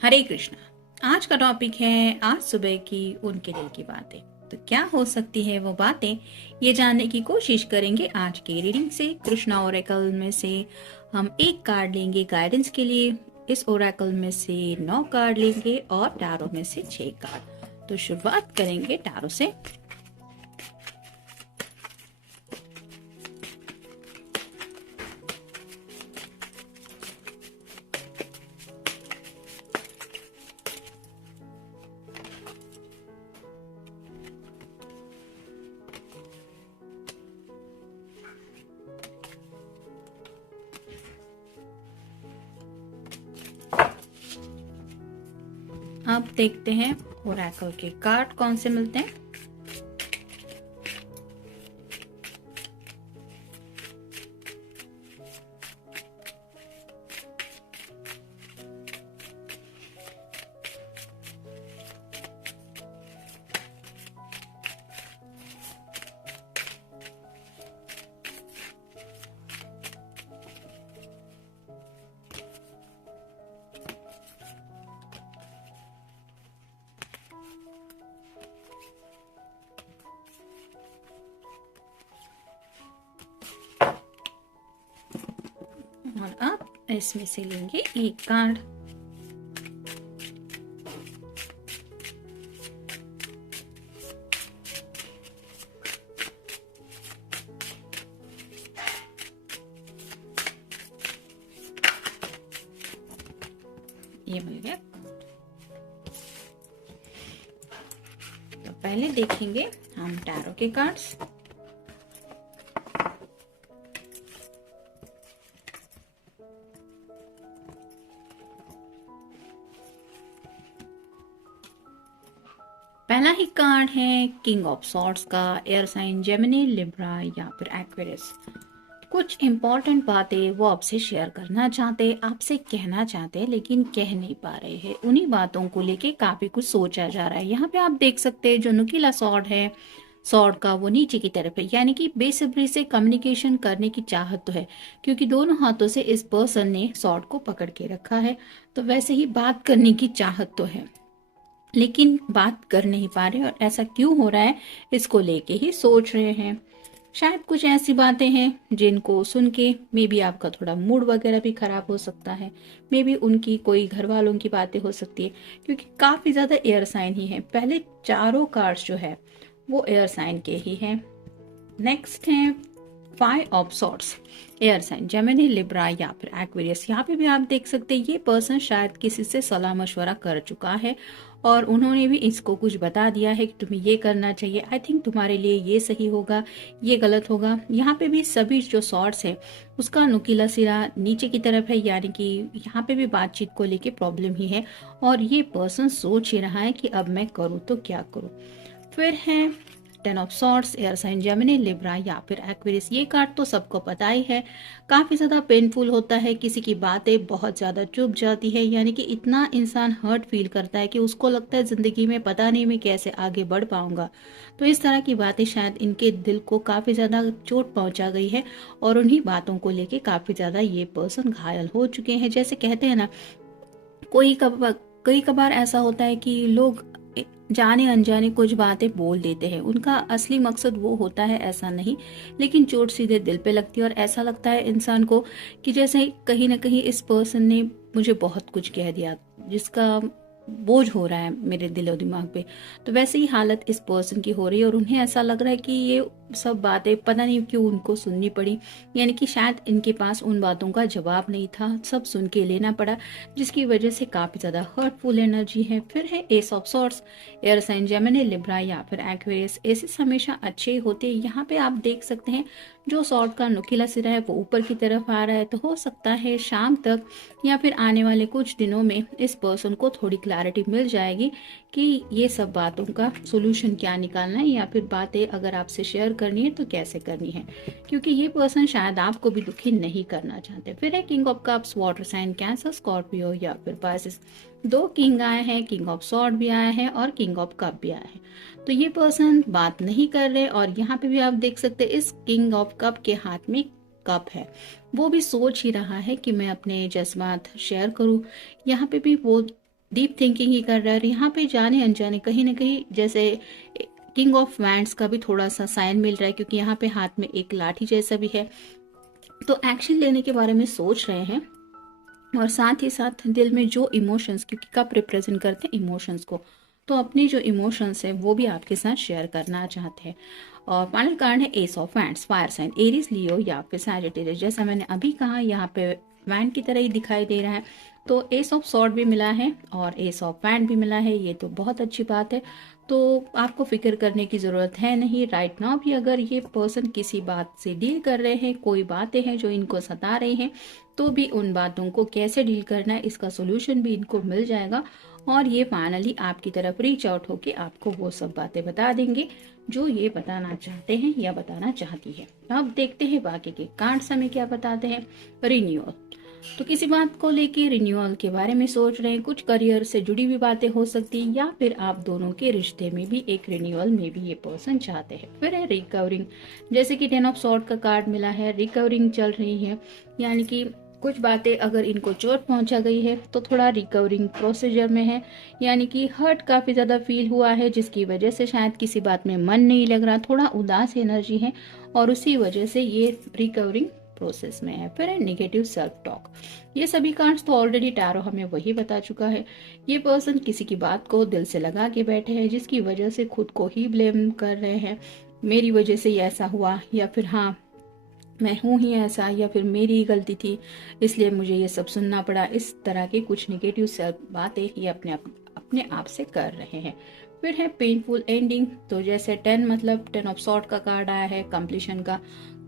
हरे कृष्णा। आज का टॉपिक है आज सुबह की उनके दिल की बातें। तो क्या हो सकती है वो बातें, ये जानने की कोशिश करेंगे आज की रीडिंग से। कृष्णा ओरेकल में से हम एक कार्ड लेंगे गाइडेंस के लिए। इस ओरेकल में से 9 कार्ड लेंगे और टैरो में से 6 कार्ड। तो शुरुआत करेंगे टैरो से। अब देखते हैं ओरेकल के कार्ड कौन से मिलते हैं। और अब इसमें से लेंगे एक कार्ड। ये मिल गया। तो पहले देखेंगे हम टैरो के कार्ड्स। पहला ही कार्ड है किंग ऑफ सॉर्ड्स का। एयर साइन जेमिनी, लिब्रा या फिर एक्वेरियस। कुछ इंपॉर्टेंट बातें वो आपसे शेयर करना चाहते, आपसे कहना चाहते, लेकिन कह नहीं पा रहे हैं। उन्हीं बातों को लेके काफी कुछ सोचा जा रहा है। यहाँ पे आप देख सकते हैं जो नुकीला सॉर्ड है, सॉर्ड का वो नीचे की तरफ है, यानी कि बेसब्री से कम्युनिकेशन करने की चाहत तो है, क्योंकि दोनों हाथों से इस पर्सन ने सॉर्ड को पकड़ के रखा है। तो वैसे ही बात करने की चाहत तो है, लेकिन बात कर नहीं पा रहे। और ऐसा क्यों हो रहा है, इसको लेके ही सोच रहे हैं। शायद कुछ ऐसी बातें हैं जिनको सुन के मे बी आपका थोड़ा मूड वगैरह भी खराब हो सकता है। मे बी उनकी कोई घर वालों की बातें हो सकती है, क्योंकि काफी ज्यादा एयर साइन ही है। पहले चारों कार्ड्स जो है वो एयर साइन के ही हैं। नेक्स्ट है 5 of swords, air sign Gemini, Libra या फिर एक्वेरियस। यहाँ पे भी आप देख सकते हैं ये पर्सन शायद किसी से सलाह मशवरा कर चुका है और उन्होंने भी इसको कुछ बता दिया है कि तुम्हें ये करना चाहिए, आई थिंक तुम्हारे लिए ये सही होगा, ये गलत होगा। यहाँ पे भी सभी जो सॉर्ड्स है उसका नुकीला सिरा नीचे की तरफ है, यानी कि यहाँ पे भी बातचीत को लेके प्रॉब्लम ही है और ये पर्सन सोच ही रहा है कि अब मैं करूँ तो क्या करूँ। फिर है 10 of swords, air sign Gemini, Libra या फिर एक्वेरियस। ये कार्ड तो सबको पता ही है, काफी ज्यादा पेनफुल होता है। किसी की बातें बहुत ज्यादा चुभ जाती है, यानी कि इतना इंसान हर्ट फील करता है कि उसको लगता है जिंदगी में पता नहीं मैं कैसे आगे बढ़ पाऊंगा। तो इस तरह की बातें शायद इनके दिल को काफी ज्यादा चोट पहुंचा गई है और उन्हीं बातों को लेके काफी ज्यादा ये पर्सन घायल हो चुके हैं। जैसे कहते हैं ना, कई कबार ऐसा होता है कि लोग जाने अनजाने कुछ बातें बोल देते हैं, उनका असली मकसद वो होता है ऐसा नहीं, लेकिन चोट सीधे दिल पे लगती है और ऐसा लगता है इंसान को कि जैसे कहीं ना कहीं इस पर्सन ने मुझे बहुत कुछ कह दिया जिसका बोझ हो रहा है मेरे दिल और दिमाग पे। तो वैसे ही हालत इस पर्सन की हो रही है और उन्हें ऐसा लग रहा है कि ये सब बातें पता नहीं क्यों उनको सुननी पड़ी, यानी कि शायद इनके पास उन बातों का जवाब नहीं था, सब सुन के लेना पड़ा, जिसकी वजह से काफी ज्यादा हर्टफुल एनर्जी है। फिर है ace of swords, air sign Gemini, Libra या फिर एक्वेरियस। एसेस हमेशा अच्छे होते हैं। यहाँ पे आप देख सकते हैं जो सॉर्ड का नुकीला सिरा है वो ऊपर की तरफ आ रहा है, तो हो सकता है शाम तक या फिर आने वाले कुछ दिनों में इस पर्सन को थोड़ी क्लैरिटी मिल जाएगी कि ये सब बातों का सोल्यूशन क्या निकालना है, या फिर बातें अगर आपसे शेयर करनी है तो कैसे करनी है, क्योंकि ये पर्सन शायद आपको भी दुखी नहीं करना चाहते। फिर है king of cups, water sign Cancer, Scorpio या फिर पाइसेस। 2 किंग आए हैं, किंग ऑफ सॉर्ड भी आया है और किंग ऑफ कप भी आया है। तो ये पर्सन बात नहीं कर रहे और यहाँ पे भी आप देख सकते हैं इस किंग ऑफ कप के हाथ में कप है, वो भी सोच ही रहा है कि मैं अपने जज्बात शेयर करूं। यहाँ पे भी वो डीप थिंकिंग ही कर रहा है। और यहाँ पे जाने अनजाने कहीं ना कहीं जैसे किंग ऑफ वैंड्स का भी थोड़ा सा साइन मिल रहा है, क्योंकि यहाँ पे हाथ में एक लाठी जैसा भी है। तो एक्शन लेने के बारे में सोच रहे हैं, और साथ ही साथ दिल में जो इमोशंस, क्योंकि कप रिप्रेजेंट करते हैं इमोशंस को, तो अपनी जो इमोशंस है वो भी आपके साथ शेयर करना चाहते हैं। और फाइनल कार्ड है ace of wands, fire sign Aries, Leo या फिर सैजिटेरियस। जैसा मैंने अभी कहा, यहाँ पे वैंड की तरह ही दिखाई दे रहा है। तो एस ऑफ सॉर्ड भी मिला है और एस ऑफ वैंड भी मिला है, ये तो बहुत अच्छी बात है। तो आपको फिक्र करने की ज़रूरत है नहीं राइट नाउ भी। अगर ये पर्सन किसी बात से डील कर रहे हैं, कोई बातें हैं जो इनको सता रही हैं, तो भी उन बातों को कैसे डील करना है इसका सोल्यूशन भी इनको मिल जाएगा। और ये फाइनली आपकी तरफ रीच आउट होके आपको वो सब बातें बता देंगे जो ये बताना चाहते हैं या बताना चाहती है। अब देखते हैं बाकी के कार्ड हमें क्या बताते हैं। रिन्यूअल, तो किसी बात को लेके रिन्यूअल के बारे में सोच रहे हैं, कुछ करियर से जुड़ी हुई बातें हो सकती है, या फिर आप दोनों के रिश्ते में भी एक रिन्यूअल में भी ये पर्सन चाहते हैं। फिर है रिकवरिंग, जैसे कि 10 ऑफ सॉर्ड का कार्ड मिला है, रिकवरिंग चल रही है, यानी कि कुछ बातें अगर इनको चोट पहुंचा गई है तो थोड़ा रिकवरिंग प्रोसीजर में है, यानी कि हर्ट काफी ज्यादा फील हुआ है, जिसकी वजह से शायद किसी बात में मन नहीं लग रहा, थोड़ा उदास एनर्जी है, और उसी वजह से ये रिकवरिंग प्रोसेस में है। फिर है नेगेटिव सेल्फ टॉक, ये सभी कार्ड्स तो ऑलरेडी टैरो हमें वही बता चुका है। ये पर्सन किसी की बात को दिल से लगा के बैठे हैं, जिसकी वजह से खुद को ही ब्लेम कर रहे हैं, मेरी वजह से ये ऐसा हुआ, या फिर हाँ मैं हूं ही ऐसा, या फिर मेरी ही गलती थी इसलिए मुझे ये सब सुनना पड़ा। इस तरह के कुछ नेगेटिव सेल्फ बातें ये अपने आप से कर रहे हैं। फिर है पेनफुल एंडिंग, तो जैसे 10 मतलब 10 ऑफ सॉर्ड का कार्ड आया है कंप्लीशन का,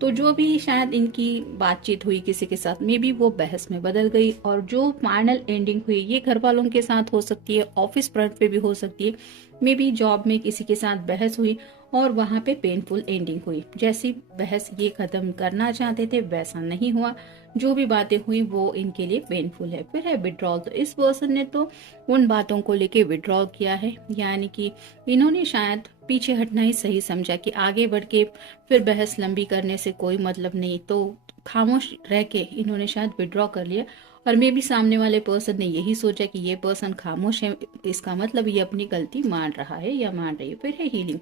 तो जो भी शायद इनकी बातचीत हुई किसी के साथ, मे बी वो बहस में बदल गई, और जो फाइनल एंडिंग हुई ये घर वालों के साथ हो सकती है, ऑफिस फ्रंट पे भी हो सकती है, मे बी जॉब में किसी के साथ बहस हुई और वहां पे पेनफुल एंडिंग हुई। जैसी बहस ये खत्म करना चाहते थे वैसा नहीं हुआ, जो भी बातें हुई वो इनके लिए पेनफुल है। फिर है विड्रॉल, तो इस पर्सन ने तो उन बातों को लेके विड्रॉल किया है, यानी कि इन्होंने शायद पीछे हटना ही सही समझा कि आगे बढ़ के फिर बहस लंबी करने से कोई मतलब नहीं, तो खामोश रह के इन्होंने शायद विड्रॉ कर लिया। और मे भी सामने वाले पर्सन ने यही सोचा कि ये पर्सन खामोश है, इसका मतलब ये अपनी गलती मान रहा है या मान रही है। फिर है हीलिंग,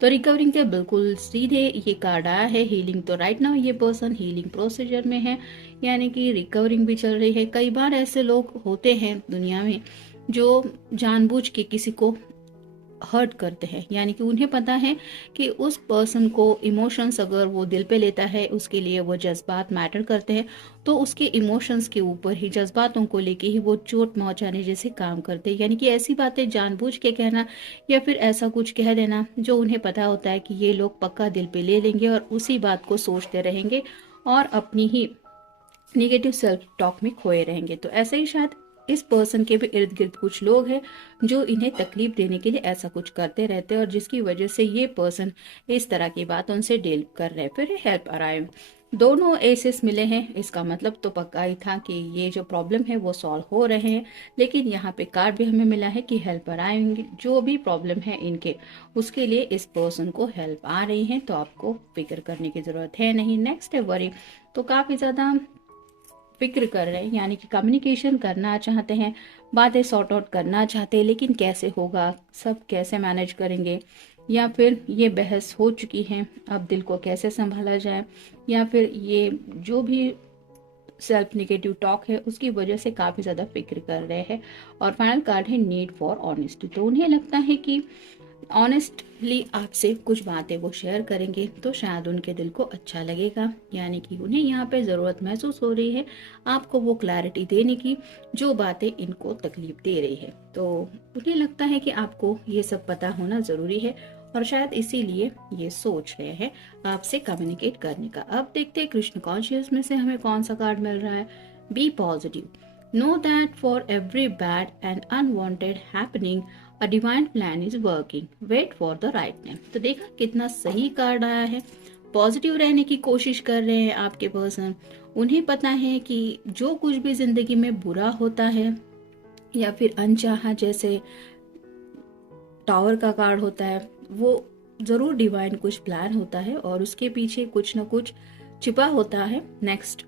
तो रिकवरिंग के बिल्कुल सीधे ये कार्ड आया है हीलिंग, तो राइट नाउ ये पर्सन हीलिंग प्रोसीजर में है, यानी कि रिकवरिंग भी चल रही है। कई बार ऐसे लोग होते हैं दुनिया में जो जानबूझ के किसी को हर्ट करते हैं, यानी कि उन्हें पता है कि उस पर्सन को इमोशंस अगर वो दिल पे लेता है, उसके लिए वो जज्बात मैटर करते हैं, तो उसके इमोशंस के ऊपर ही, जज्बातों को लेके ही वो चोट पहुंचाने जैसे काम करते हैं। यानी कि ऐसी बातें जानबूझ के कहना या फिर ऐसा कुछ कह देना जो उन्हें पता होता है कि ये लोग पक्का दिल पे ले लेंगे और उसी बात को सोचते रहेंगे और अपनी ही निगेटिव सेल्फ टॉक में खोए रहेंगे। तो ऐसे ही शायद इस पर्सन के भी इर्द गिर्द कुछ लोग हैं जो इन्हें तकलीफ देने के लिए ऐसा कुछ करते रहते हैं, और जिसकी वजह से ये पर्सन इस तरह की बातों से डील कर रहे हैं। फिर हेल्प अराइव, दोनों एसेस मिले हैं, इसका मतलब तो पक्का ही था कि ये जो प्रॉब्लम है वो सॉल्व हो रहे हैं। लेकिन यहाँ पे कार्ड भी हमें मिला है कि हेल्प अराइव, जो भी प्रॉब्लम है इनके, उसके लिए इस पर्सन को हेल्प आ रही है, तो आपको फिक्र करने की जरूरत है नहीं। नेक्स्ट है वरी, तो काफी ज्यादा फिक्र कर रहे हैं, यानी कि कम्युनिकेशन करना चाहते हैं, बातें सॉर्ट आउट करना चाहते हैं, लेकिन कैसे होगा, सब कैसे मैनेज करेंगे, या फिर ये बहस हो चुकी है अब दिल को कैसे संभाला जाए, या फिर ये जो भी सेल्फ निगेटिव टॉक है उसकी वजह से काफी ज्यादा फिक्र कर रहे हैं। और फाइनल कार्ड है नीड फॉर ऑनेस्टी, तो उन्हें लगता है कि ऑनेस्टली आपसे कुछ बातें वो शेयर करेंगे तो शायद उनके दिल को अच्छा लगेगा, यानी कि उन्हें यहाँ पे ज़रूरत महसूस हो रही है आपको वो क्लैरिटी देने की जो बातें इनको तकलीफ दे रही है। तो उन्हें लगता है कि आपको ये सब पता होना ज़रूरी है, और शायद इसीलिए ये सोच रहे हैं आपसे कम्युनिकेट करने का। अब देखते हैं कृष्ण कॉन्शियस में से हमें कौन सा कार्ड मिल रहा है। Be positive, know that for every bad and unwanted happening a divine plan is working, wait for the right time. तो देखा कितना सही कार्ड आया है। पॉजिटिव रहने की कोशिश कर रहे हैं आपके पर्सन, उन्हें पता है कि जो कुछ भी जिंदगी में बुरा होता है या फिर अनचाहा, जैसे टावर का कार्ड होता है, वो जरूर डिवाइन कुछ प्लान होता है और उसके पीछे कुछ ना कुछ छिपा होता है नेक्स्ट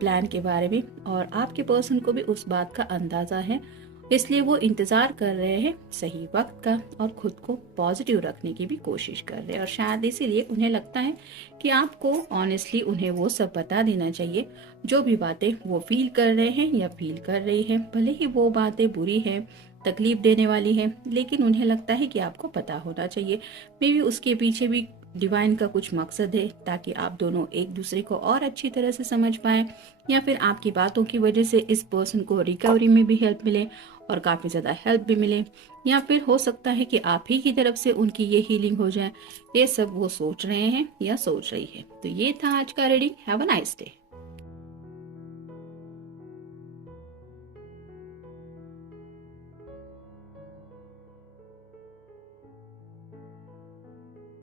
प्लान के बारे में, और आपके पर्सन को भी उस बात का अंदाजा है। इसलिए वो इंतज़ार कर रहे हैं सही वक्त का और खुद को पॉजिटिव रखने की भी कोशिश कर रहे हैं। और शायद इसीलिए उन्हें लगता है कि आपको ऑनेस्टली उन्हें वो सब बता देना चाहिए, जो भी बातें वो फील कर रहे हैं या फील कर रही हैं। भले ही वो बातें बुरी हैं, तकलीफ देने वाली है, लेकिन उन्हें लगता है कि आपको पता होना चाहिए। मे बी उसके पीछे भी डिवाइन का कुछ मकसद है, ताकि आप दोनों एक दूसरे को और अच्छी तरह से समझ पाएं, या फिर आपकी बातों की वजह से इस पर्सन को रिकवरी में भी हेल्प मिले और काफ़ी ज़्यादा हेल्प भी मिले, या फिर हो सकता है कि आप ही की तरफ से उनकी ये हीलिंग हो जाए। ये सब वो सोच रहे हैं या सोच रही है। तो ये था आज का reading. Have a nice day.